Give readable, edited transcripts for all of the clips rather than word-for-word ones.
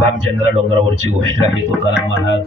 रामचंद्र डोंगरावरची गोष्ट आहे. तुकाराम महाराज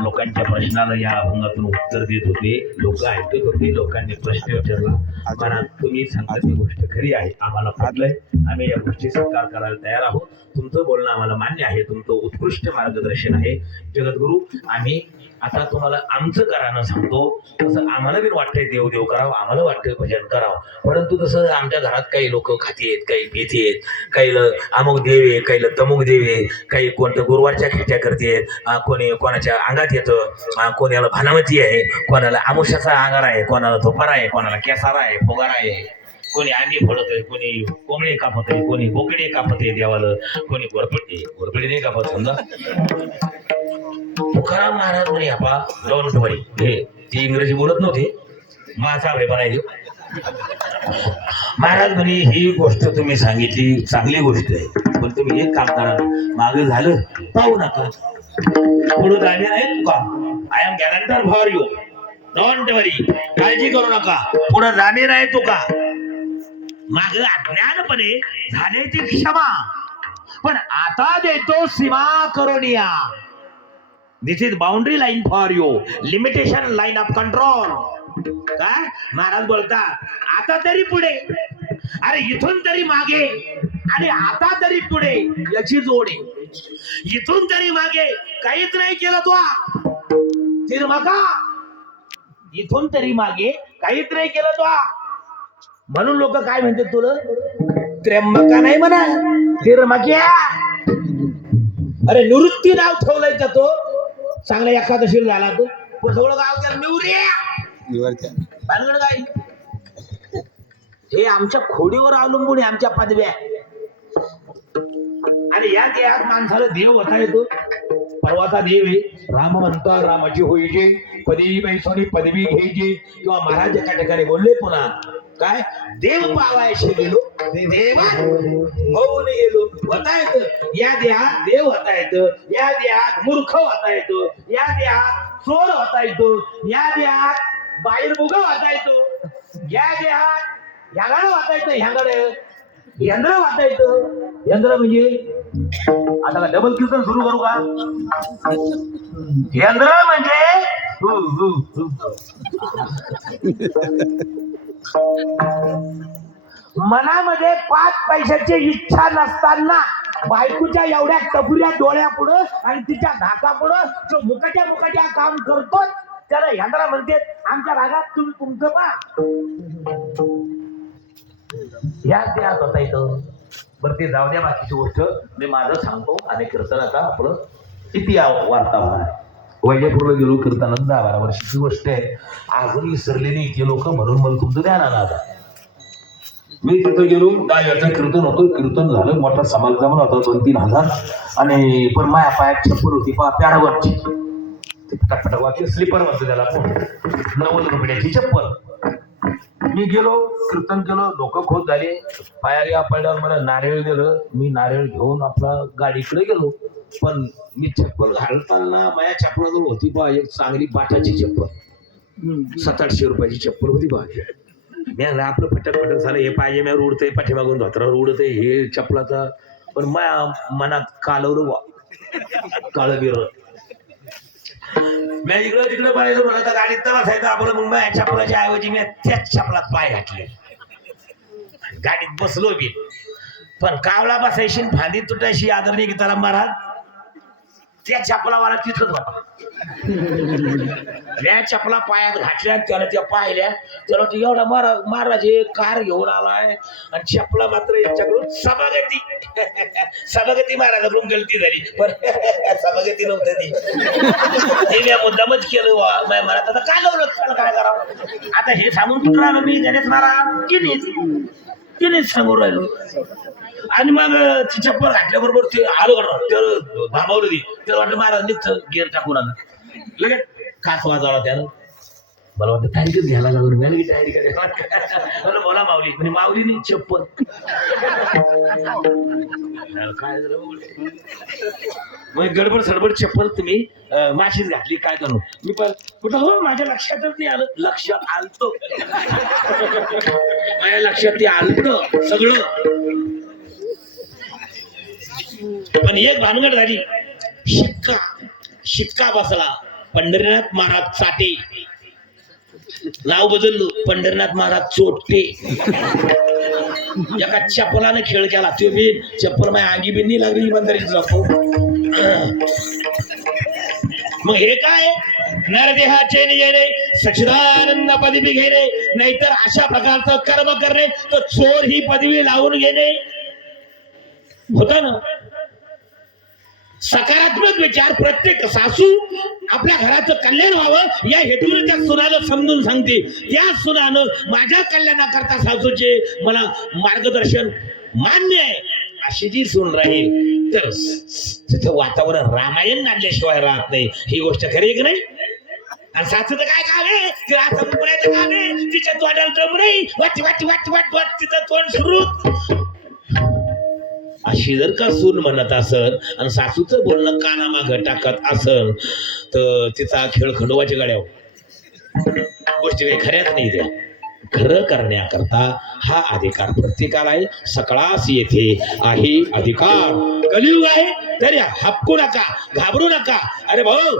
लोकांच्या प्रश्नाला या अभंगातून उत्तर देत होते. लोक ऐकत होते. लोकांनी प्रश्न विचारला. महाराज तुम्ही सांगता ती गोष्ट खरी आहे, आम्हाला पटलंय, आम्ही या गोष्टी स्वीकार करायला तयार आहोत. तुमचं बोलणं आम्हाला मान्य आहे, तुमचं उत्कृष्ट मार्गदर्शन आहे जगद्गुरु. आम्ही आता तुम्हाला आमचं करानं सांगतो. तसं आम्हाला बी वाटतंय देव देव करावं, आम्हाला वाटतंय भजन करावं, परंतु तसं आमच्या घरात काही लोक खातेत, काही पितेत, काही अमुक देव आहे, काही तमुक देव आहे, काही कोणतं गुरुवारच्या खेट्या करतेत, कोणी कोणाच्या अंगात येतं, कोणाला भानामती आहे, कोणाला आमुष्याचा आगार आहे, कोणाला धोपारा आहे, कोणाला केसारा आहे, फोगारा आहे, कोणी अंडी फोडत आहे, कोणी कोंबडे कापत आहे, कोणी बोकडे कापत आहे देवाला, कोणी घोरपडी नाही कापत. समजा तुकाराम महाराज म्हणे आपा डोंट वरी, हे ती इंग्रजी बोलत नव्हते, माझा बनायला महाराज म्हणे ही गोष्ट तुम्ही सांगितली चांगली गोष्ट आहे, पण तुम्ही एक काम करा, मागे झालं पाहू नका, पुढे जाणे नाही तुका, I am guarantor for you, don't worry, काळजी करू नका, पुढे जाणे नाही तुका, मागे अज्ञानपणे झाल्याची क्षमा, पण आता देतो सीमा करोनिया. This is boundary line for you, limitation line of control. काय महाराज बोलतात, आता तरी पुढे, अरे इथून तरी मागे आणि आता तरी पुढे याची जोड आहे. इथून तरी मागे काहीच नाही केलं तो तिरमका, इथून तरी मागे काहीच नाही केलं तो, म्हणून लोक काय म्हणतात तुला त्र्यंबका नाही म्हणा तिरमक्या. अरे निवृत्ती नाव ठेवलंय का तो, चांगला एकादशी झाला तो, सगळं गाव त्याला निवृत्ती भानगड काय, हे आमच्या खोडीवर अवलंबून आहे, आमच्या पदव्या. आणि या देहात माणसाला देव होता येतो, परवाचा देव आहे, राम म्हणता रामाची होईजे, पदवी पैसोनी पदवी घ्यायची, किंवा महाराज एका ठिकाणी बोलले पुन्हा काय, देव पावायशी गेलो देव होऊन गेलो. होता येतं या देहात देव होता येतं, या देहात मूर्ख होता येतो, या देहात चोर होता येतो, या देहात बाहेर मुगा होता येतो, या देहात ह्यागाडं होता येतं, ह्यागाडं यंत्र होता येतं. यंत्र म्हणजे आता का डबल कीर्तन सुरू करू का, यंत्र म्हणजे मनामध्ये 5 पैशाची इच्छा नसताना बायकोच्या एवढ्या टपुऱ्या डोळ्या पुढं आणि तिच्या धाका पुढं जो मुकाच्या काम करतो त्याला यंत्रा म्हणते. आमच्या भागात तुम्ही तुमचं पा याच देहात होता येतं. बरं ते जाऊ द्या, बाकीची गोष्ट मी माझं सांगतो. आणि कीर्तन आता आपलं किती वार्ता होणार. वैजापूरला गेलो, कीर्तनात 10-12 वर्षाची गोष्ट आहे, अजून विसरले नाही ते लोक, म्हणून मला तुमचं ध्यान आलं. आता मी तिथं गेलो, 10 वेळचं कीर्तन होतं, कीर्तन झालं, मोठा समाज जमा होता 2-3 हजार. आणि पण माया पायात चप्पल होती प्याडावरची, पटापटा वाटते स्लीपर म्हणतो त्याला, 90 रुपयाची चप्पल. मी गेलो, कीर्तन केलं, लोक खोत झाले, पाया पडल्यावर मला नारळ दिलं, मी नारळ घेऊन आपला गाडीकडे गेलो. पण मी चप्पल घालताना माझ्या चप्पलाजवळ होती बा एक चांगली बाटाची चप्पल, 700-800 रुपयाची चप्पल होती बा. मी आपलं फटक झालं, हे पाहिजे मी उडतंय, पाठीमागून धोत्रावर उडतंय हे चप्पलाचा. पण माझ्या मनात कालवलं बा, काळ बिर. मी इकडं तिकडे पाहिजे म्हणलं, गाडीत तर बसायचं आपलं, मग माझ्या चप्पलाच्या ऐवजी मी त्याच चप्पलात पाय घातले, गाडीत बसलो बी. पण कावळा बसायची फांदी तुटायची आदरणीय गीताराम महाराज त्या चपलावाला तिथंच होता. त्या चपला पायात घातल्या, त्याला त्या पाहिल्या, त्याला एवढा महाराज हे कार घेऊन आलाय आणि चपला मात्र याच्याकडून सभागती महाराजाकडून गलती झाली, पण सभागती नव्हती ती मी मुद्दामच केलं मला. आता काय लावलं, काय करावं आता हे सांगून कुठं राहिलो मी, गणेश महाराज किनीच सांगून राहिलो. आणि मग ती चप्पल घातल्याबरोबर ते आलं तर थांबवलं ती, त्याला वाटलं महाराज निघतं गेअर टाकून आलं, लगेच खास वाजवला त्यानं. मला वाटतं तयारीच घ्यायला लागून मी तयारी करायला बोला माऊली म्हणजे माऊली नाही चप्पल काय झालं मग गडबड सडबड चप्पल तुम्ही माशीच घातली काय करू मी पण कुठं हो माझ्या लक्षातच नाही आलं लक्षात आलतो माझ्या लक्षात ते आलत सगळं पण एक भानगड झाली शिक्का बसला पंढरीनाथ महाराज चाटे नाव बदललो पंढरीनाथ महाराज चोटे एका चप्पलाने खेळ केला तो बी चप्पल माझ्या आगी बी नाही लागली बंदरीत जातो मग हे काय नरदेहाचे येणे सच्चिदानंद पदवी घेणे नाहीतर अशा प्रकारचं कर्म करणे तर चोर ही पदवी लावून घेणे होत ना सकारात्मक विचार प्रत्येक सासू आपल्या घराचं कल्याण व्हावं या हेतूने त्या सुनाला समजून सांगते त्या सुनानं माझ्या कल्याणाकरता सासूचे मला मार्गदर्शन मान्य आहे अशी जी सून राहील तर तिचं वातावरण रामायण नांदल्याशिवाय राहत नाही ही गोष्ट खरी आहे की नाही आणि सासूचं काय काम आहे तिला संपण्याचं काम आहे तिच्या तोंडाला दम नाही वाट वाट वाट वाट वाट तिचं तोंड सुरू अशी जर का सून म्हणत असल आणि सासूचं बोलणं कानामागं टाकत असल तर तिचा खेळ खंडोबाच्या गाड्यावर गोष्टी काही खऱ्याच नाही त्या खरं करण्याकरता हा अधिकार प्रत्येकाला आहे सकळास येथे आहे अधिकार कलियुग आहे तरी हपकू नका घाबरू नका अरे भाऊ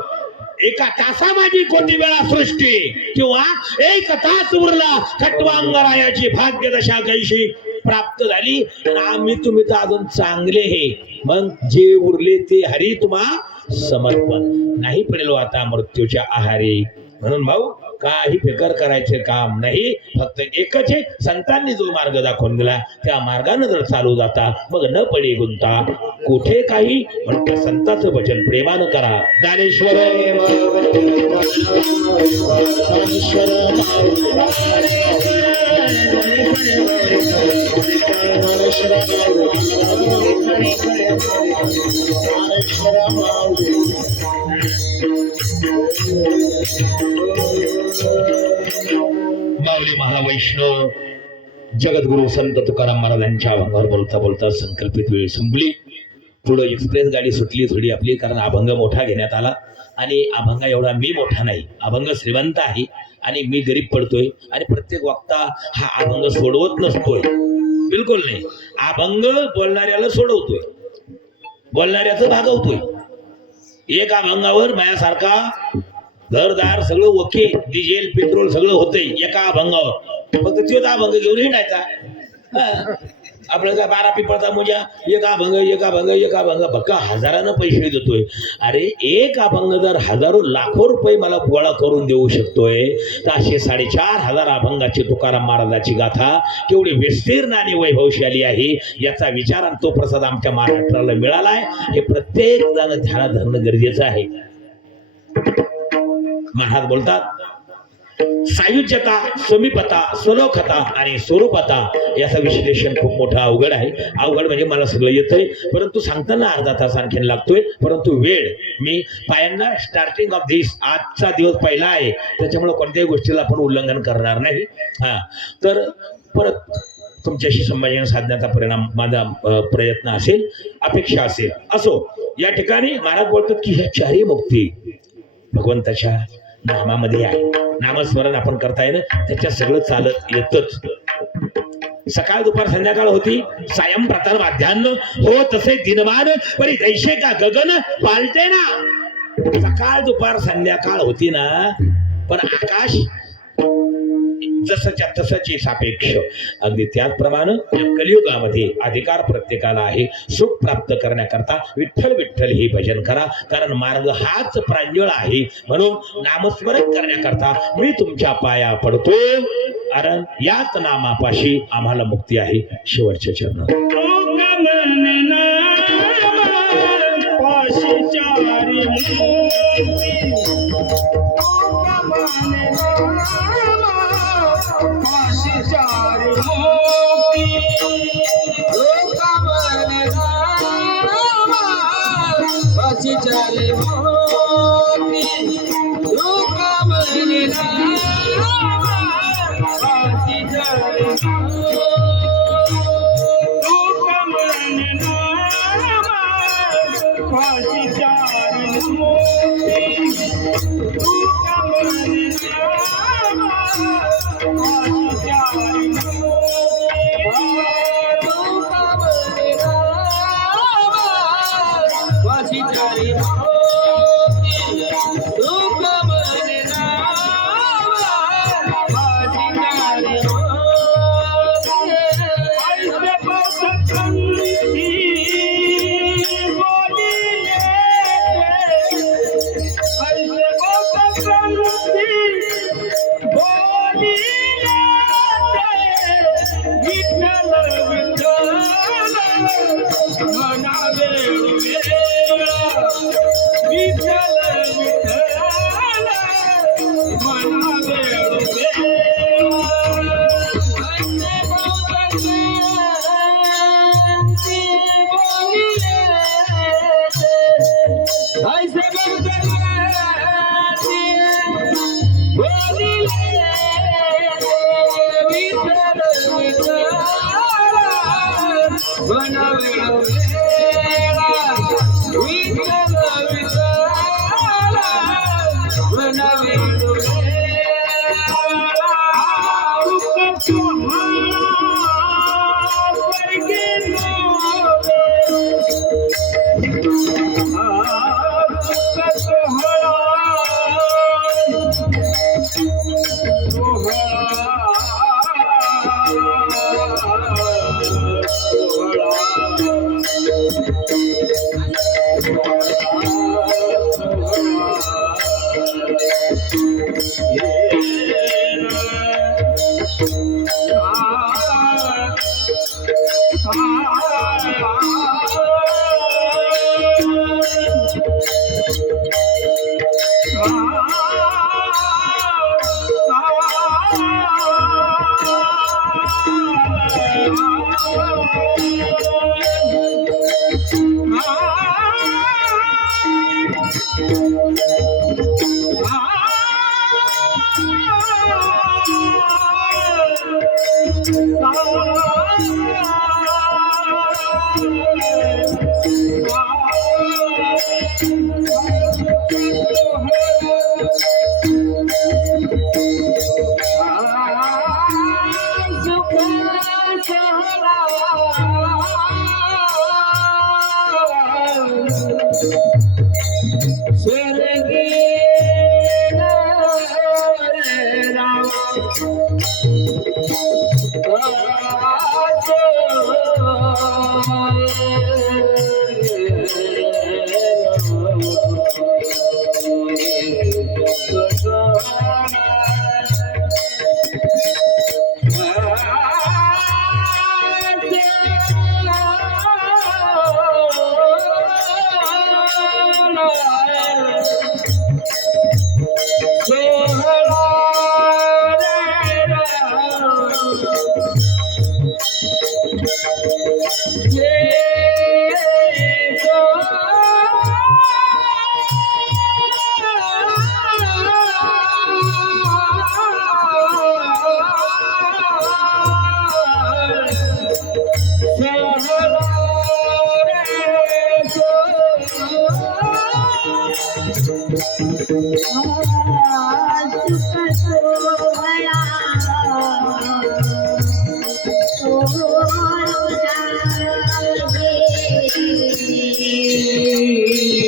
एका तासा माझी कोटी वेळा सृष्टी किंवा एक तास उरला खटवांगरायाची भाग्यदशा कैशी प्राप्त झाली आम्ही तुम्ही तर अजून चांगले हे मग जे उरले ते हरी तुम्हा समर्पण नाही पडेल आता मृत्यूच्या आहारी म्हणून भाऊ काही फिकर करायचे काम नाही फक्त एकच आहे संतांनी जो मार्ग दाखवून दिला त्या मार्गाने जर चालू जाता मग न पडे गुंता कुठे काही म्हणते संतांचं भजन प्रेमानं करा ज्ञानेश्वर माऊली महावैष्णव जगद्गुरु संत तुकाराम महाराजांच्या अभंगावर बोलता बोलता संकल्पित वेळ संपली पुढे एक्सप्रेस गाडी सुटली थोडी आपली कारण अभंग मोठा घेण्यात आला आणि अभंग एवढा मी मोठा नाही अभंग श्रीमंत आहे आणि मी गरीब पडतोय आणि प्रत्येक वक्ता हा अभंग सोडवत नसतोय बिलकुल नाही अभंग बोलणाऱ्याला सोडवतोय बोलणाऱ्याचं भागवतोय एक अभंगावर माझ्यासारखा घरदार सगळं ओके डिझेल पेट्रोल सगळं होतंय एका अभंगावर फक्त तो अभंग घेऊन हिंडायचा आपलं काय 12 पिपळचा मुजा एका अभंग बघा हजारानं पैसे देतोय अरे एक अभंग जर हजारो लाखो रुपये मला गोळा करून देऊ शकतोय तर असे 4,500 अभंगाची तुकाराम महाराजाची गाथा केवढी विस्तीर्ण आणि वैभवशाली आहे याचा विचार आणि तो प्रसाद आमच्या महाराष्ट्राला मिळालाय हे प्रत्येक जण ध्यानात धरणं गरजेचं आहे महाराज बोलतात सायुज्यता समीपता स्वलोकता आणि स्वरूपता याचं विश्लेषण खूप मोठं अवघड आहे अवघड म्हणजे मला सगळं येतंय परंतु सांगताना अर्धा तास आणखीन लागतोय परंतु वेळ मी पायांना स्टार्टिंग ऑफ दिस आजचा दिवस पहिला आहे त्याच्यामुळे कोणत्याही गोष्टीला आपण उल्लंघन करणार नाही तर परत तुमच्याशी संभाषण साधण्याचा परिणाम माझा प्रयत्न असेल अपेक्षा असेल असो या ठिकाणी महाराज बोलतात की ह्या चारही मुक्ती भगवंताच्या नामामध्ये आहे नामस्मरण आपण करताय ना त्याच्यात सगळं चालत येतच सकाळ दुपार संध्याकाळ होती सायं प्रथम माध्यान्ह हो तसे दिनमान परी दैशे का गगन पालटे ना सकाळ दुपार संध्याकाळ होती ना पण आकाश जसच्या तसची सापेक्ष अगदी त्याचप्रमाणे या कलियुगामध्ये अधिकार प्रत्येकाला आहे सुख प्राप्त करण्याकरता विठ्ठल विठ्ठल हे भजन करा कारण मार्ग हाच प्रांजळ आहे म्हणून नामस्मरण करण्याकरता मी तुमच्या पाया पडतो कारण याच नामापाशी आम्हाला मुक्ती आहे शेवटच्या चरणात चले फाशी चारी मोती तू कमरे फाशी चारी फाशी चारी